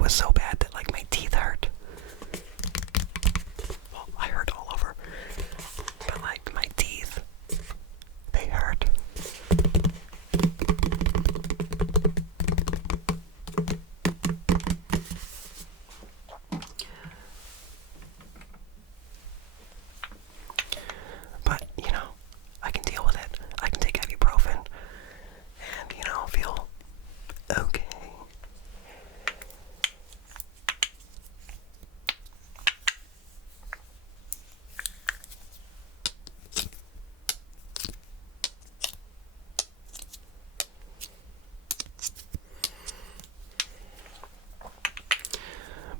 it was so bad that like my teeth hurt. Well, I hurt all over, but like my teeth, they hurt. But, you know, I can deal with it. I can take ibuprofen and, you know, feel okay.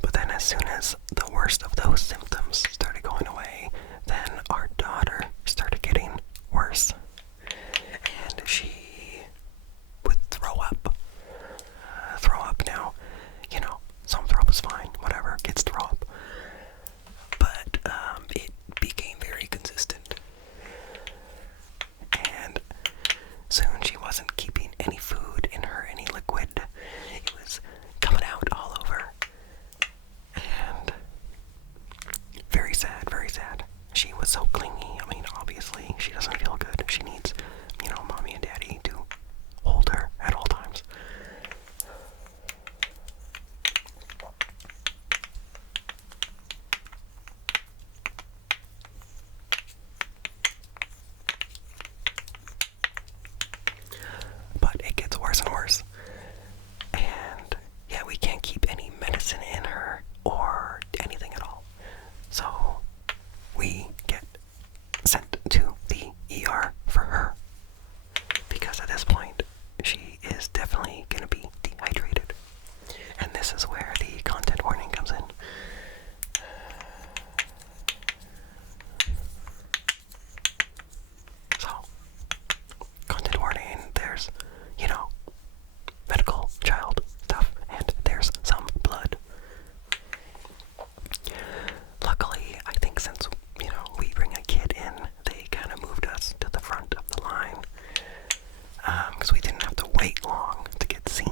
But then as soon as the worst of those symptoms started going away, then our daughter started getting worse. And she would throw up. Now, you know, some throw up is fine, whatever, kids throw up. But it became very consistent. And soon she wasn't keeping any food in her, any liquid. It was coming out all over. And very sad, very sad. She was so clingy. I mean, obviously, she doesn't feel good. She needs, you know, mommy and daddy to hold her at all times. But it gets worse and worse. And yeah, we can't keep any medicine in her or anything at all. So we get sent to the ER for her. Because at this point, she is definitely going to be dehydrated. And this is where the content warning comes in. So, content warning, there's, you know, medical child stuff, and there's some blood. Luckily, I think since, you know, we bring a kid in, they kind of moved us to the front of the line. Because we didn't have to wait long to get seen.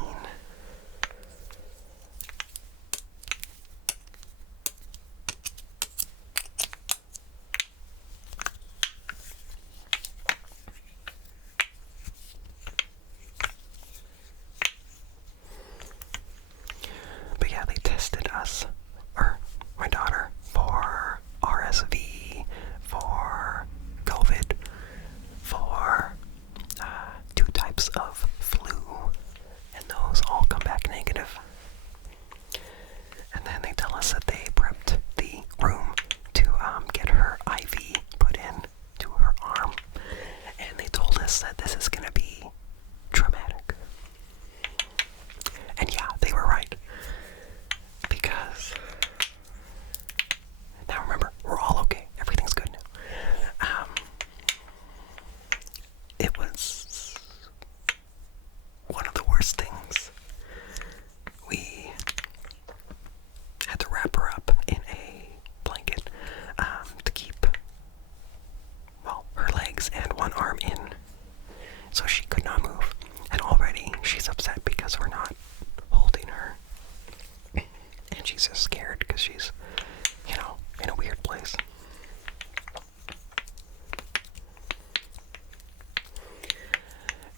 But yeah, they tested us, or my daughter, for RSV, for COVID, for 2 types of flu, and those all come back negative. And then they tell us that they prepped the room to get her IV put in to her arm, and they told us that this is gonna be traumatic. And yeah, they were right. Because now remember, we're all okay. Everything's good now. It was one of the worst things. We had to wrap her up in a blanket to keep, well, her legs and one arm in, so she could not move. And already she's upset because we're not holding her. And she's just scared because she's, you know, in a weird place.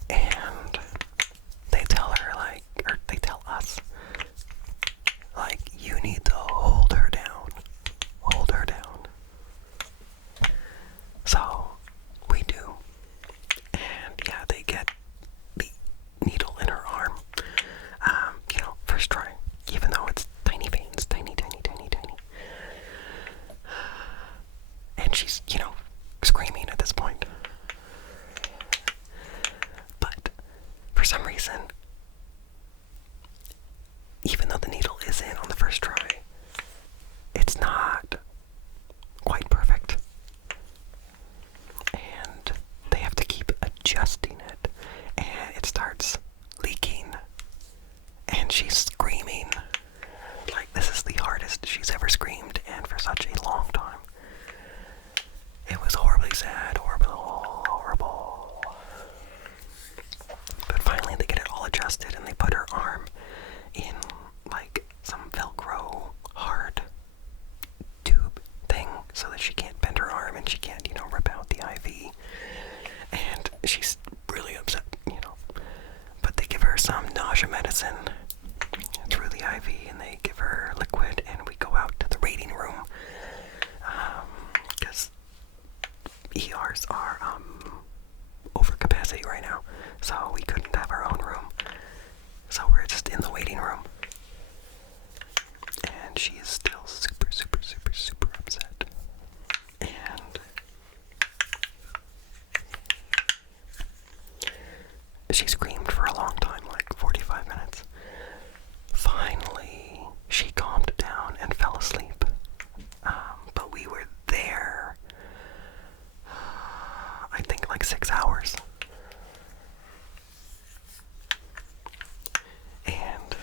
And they tell her, like, or they tell us, like, you need to hold her down. Hold her down. So, we do. And yeah, they get the needle in her arm. You know, first try. Even though it's tiny veins. Tiny, tiny, tiny, tiny. And she's, you know, screaming at this point. But for some reason, even though the needle is in on the first try, it's not quite perfect. And they have to keep adjusting it. And it starts leaking. And she's screaming. Like, this is the hardest she's ever screamed, and for such a long time. It was horribly sad, horrible. But finally they get it all adjusted, and they put her arm in, like, some she is still super, super, super, super upset. And she screamed for a long time, like 45 minutes. Finally, she calmed down and fell asleep. But we were there, I think like 6 hours. And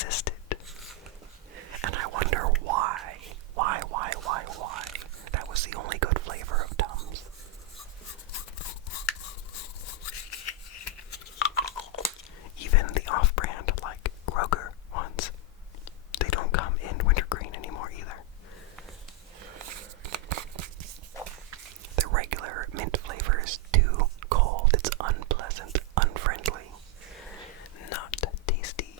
existed. And I wonder why. Why? That was the only good flavor of Tums. Even the off-brand, like Kroger ones, they don't come in wintergreen anymore either. The regular mint flavor is too cold. It's unpleasant, unfriendly, not tasty.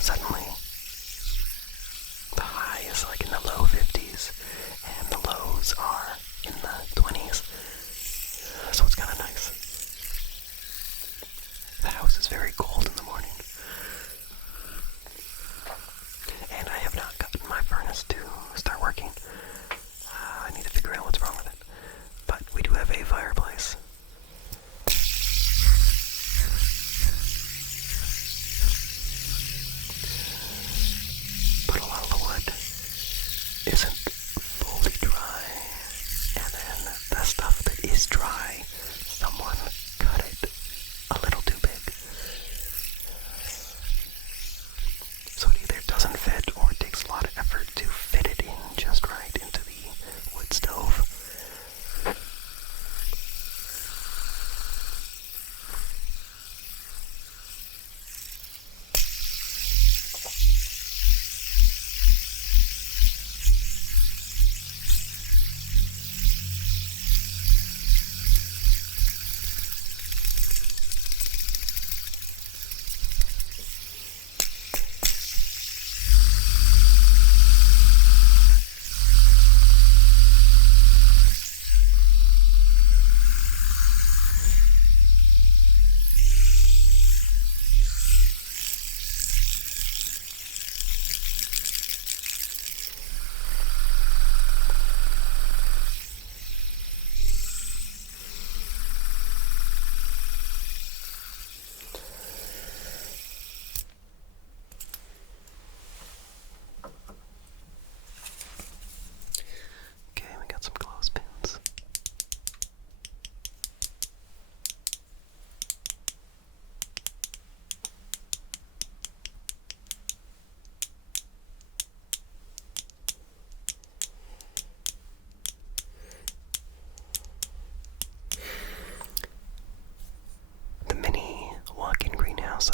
suddenly the high is like in the low 50s and the lows are in the 20s. So it's kind of nice. The house is very cold in the morning. And I have not gotten my furnace to start working. I need to figure out what's wrong with it. But we do have a fireplace. But a lot of the wood isn't fully dry. And then the stuff that is dry, someone cut it a little too big. So it either doesn't fit or it takes a lot of effort to fit it in just right into the wood stove.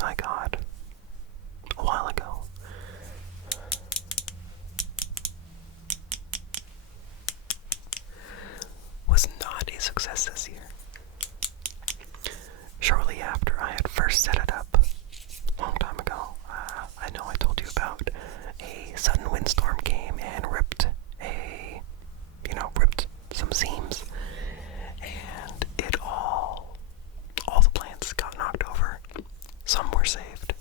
I got a while ago. Was not a success this year. Shortly after I had first set it up, a long time ago, I know I told you about a sudden windstorm came and ripped some seams, and all the plants got knocked over. Some were saved.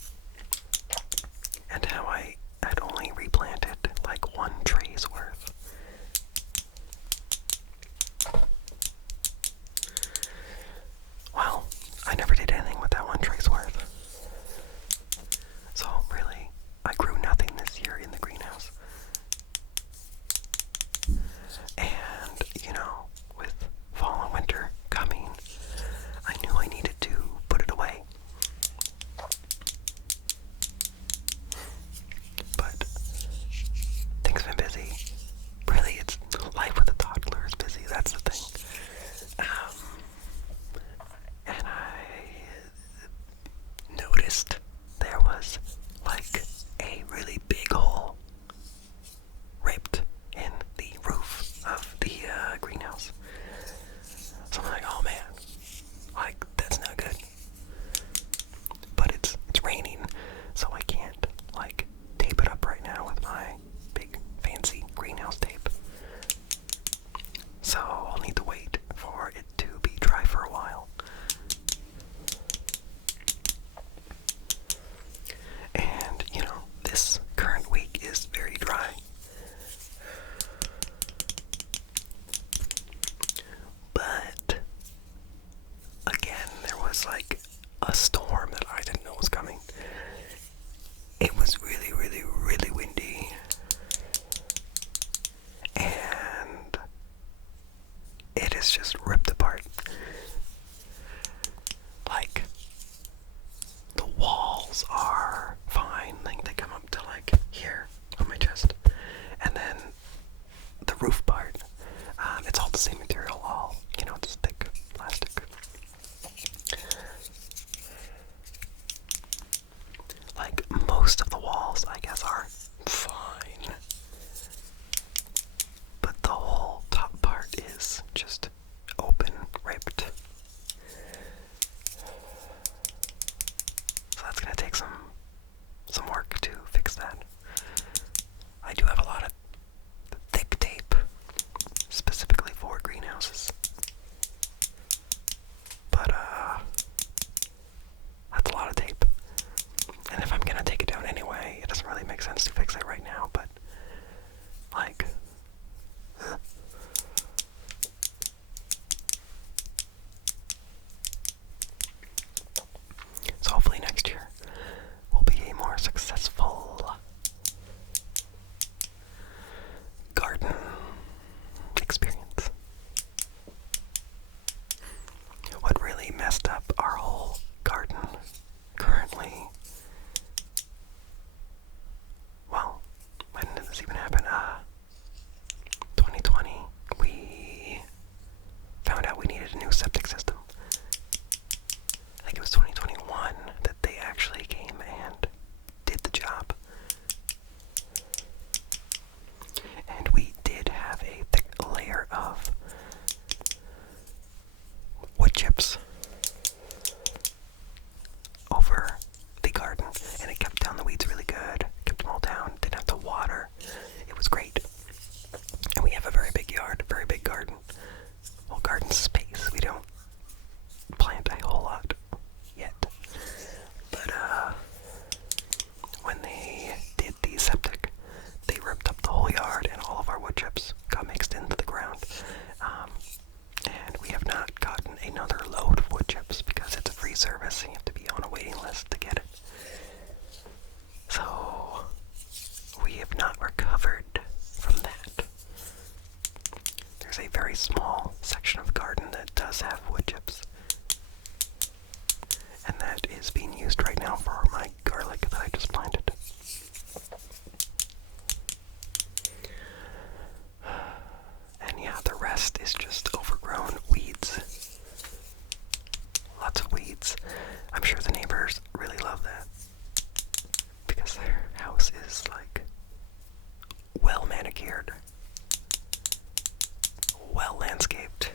And how I had only replanted like one tree's worth. Well, I never did anything with that one tree's worth. So really, I grew nothing this year in the greenhouse. And, with fall and winter coming, I knew I needed to put it away. But things have been busy. Really, it's life with a toddler is busy. That's the thing. And I noticed there was like a really big hole ripped in the roof of the greenhouse. So I'm like, oh man, like that's not good. But it's raining, so I can't like tape it up right now with my big fancy greenhouse tape. So I'll need to wait for it to be dry for a while. And this current week is very dry. But again, there was like a storm that I didn't know was coming. It was really, really, really windy. And it is just ripped apart. Like, the walls are fine. Like, they come up to like here on my chest. And then the roof part, it's all the same material, all, it's thick plastic. Like, most of the walls, I guess, are fine. But the whole top part is just open, ripped. So that's gonna take some work to fix that. I do have a lot of thick tape, specifically for greenhouses. But, that's a lot of tape. And if I'm gonna take it down anyway, it doesn't really make sense to fix it right now, but, like, so hopefully next year will be a more successful garden experience. What really messed up our whole garden currently, well, when did this even happen? 2020, we found out we needed a new septic system. I think it was 2021 that they actually came and did the job. And we did have a thick layer of wood chips over the garden, and it kept down the weeds really good, kept them all down, didn't have to water. It was great. And we have a very big yard, very big garden. Well, garden space. We don't plant a whole lot yet. But, when they did the septic, they ripped up the whole yard, and all of our wood chips got mixed into the ground. And we have not gotten another load of wood chips because it's a free service and you have to be on a waiting list to get it. So, we have not recovered from that. There's a very small section of the garden that does have wood chips. And that is being used right now for my garlic that I just planted. And yeah, the rest is just overgrown weeds. Lots of weeds. I'm sure the neighbors really love that. Because their house is, like, well manicured, well landscaped.